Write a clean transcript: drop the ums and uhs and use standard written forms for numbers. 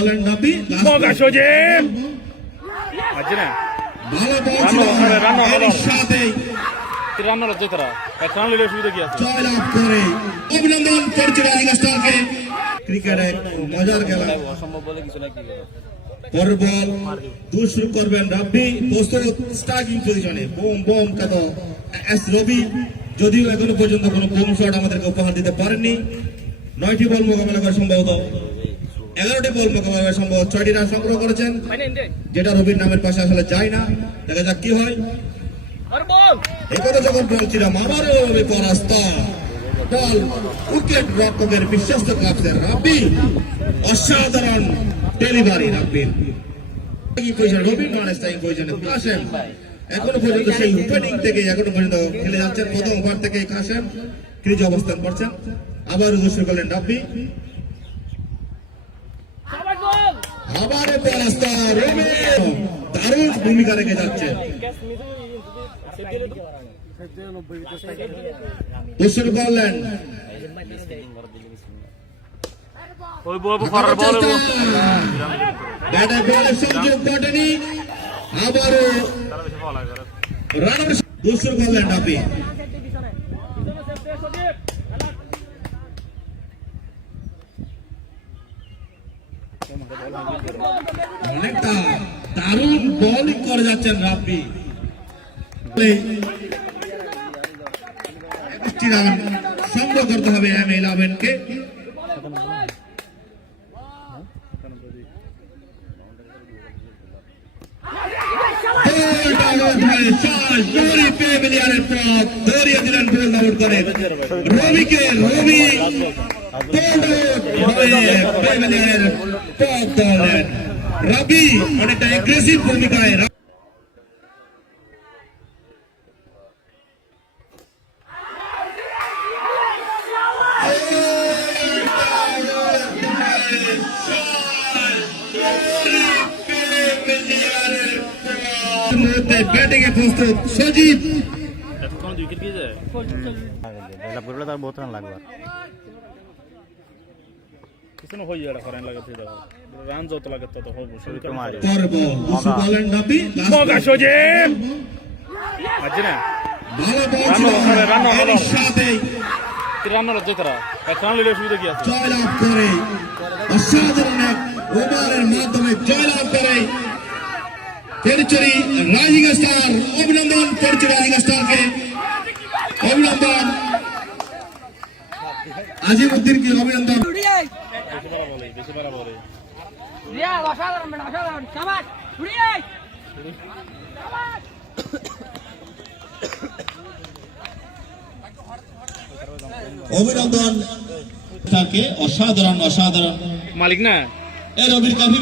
ball and Nabi. Moga Shojim! Ajina. রান্নার জোতরা এখন লিলে সুবিধা কি আছে জয়লাভ করে অভিনন্দন করছে রাজিংস্টারকে ক্রিকেটে মজার খেলা অসম্ভব বলে কিছু না কি পরের বল দূর শুরু করবেন রাব্বি প্রস্তুত স্টার্টিং পজিশনে বুম বুম কত এস রবি যদিও এখনো পর্যন্ত কোনো বুম শট আমাদেরকে উপহার দিতে পারেননি 9টি বল মোকাবেলা করা সম্ভবত 11টি বল মোকাবেলা করা সম্ভব 6টি রান সংগ্রহ করেছেন যেটা রবির নামের পাশে আসলে যায় না দেখা যাক কি হয় একথা যখন বলছিলাম আবারও রবি পরাস্ত বল উইকেট রক্ষকের বিশ্বস্ত ক্লাবের রাব্বি অসাধারণ ডেলিভারি রাব্বির রবি নন-স্ট্রাইকিং পজিশনে কাশেম এখনো পর্যন্ত সেই ওপেনিং থেকে এখনো পর্যন্ত খেলে যাচ্ছেন প্রথম ওভার থেকে কাশেম ক্রিজে অবস্থান করছেন আবার উদ্দেশ্য করলেন রাব্বি আবারও পরাস্ত রবি দারুণ ভূমিকা রেখে যাচ্ছে দূর করলেন ওই বল ফরার বল ব্যাটে বলে সংযোগ ঘটেনি আবারও রানার দূর করলেন রাব্বি অনেকটা দারুণ বোলিং করে যাচ্ছেন রাব্বি রান সংগ্রহ করতে হবে M11-কে ধরিয়ে দিলেন বোল্ড আউট করেন রবিকে রবি রবি অনেকটা এগ্রেসিভ ভূমিকায় ব্যাটিং এ প্রস্তুত সজীব এতক্ষণ উইকেট দিয়ে যায় লাভ করলে তার বহুত রান লাগবে কিছু না হয়ে যাবে ফরেন লাগাতে দাও রান যত লাগে তত হবে শুরু মারি করব দুশো বলেন নাবি মোগা সজীব আজনা ভালো বল রান সাথে রান্নার জোতরা এখন লিলে সুবিধা কি আছে জয়লাভ করে অসাধারণ এক ওভারের মাধ্যমে জয়লাভ করে টেরিটরি রাইজিং স্টার অভিনন্দন করছে রাইজিং স্টারকে অভিনন্দন আজিমউদ্দিনকে অভিনন্দন অভিনন্দন তাকে অসাধারণ অসাধারণ মালিক না এ রবির কাফি